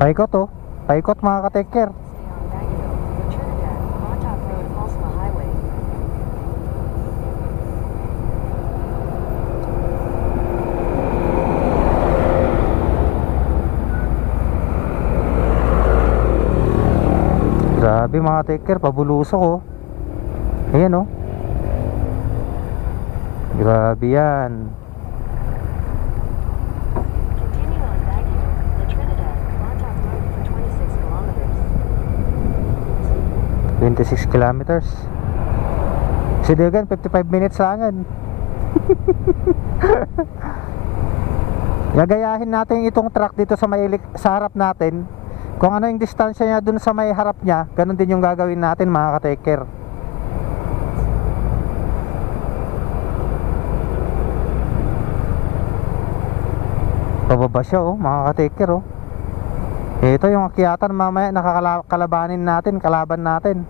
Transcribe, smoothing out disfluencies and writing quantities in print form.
Paikot oh. Paikot mga ka-take-care. Grabe mga take-care, pabulusok oh. Ayan oh. Grabe yan. 26 kilometers. Si Degan 55 minutes langan. Gagayahin natin itong truck dito sa may sa harap natin. Kung ano yung distansya niya dun sa may harap niya, ganun din yung gagawin natin mga ka-taker. Pababa siya oh mga ka-taker oh. Ito yung akyatan mamaya nakakalabanin natin, kalaban natin.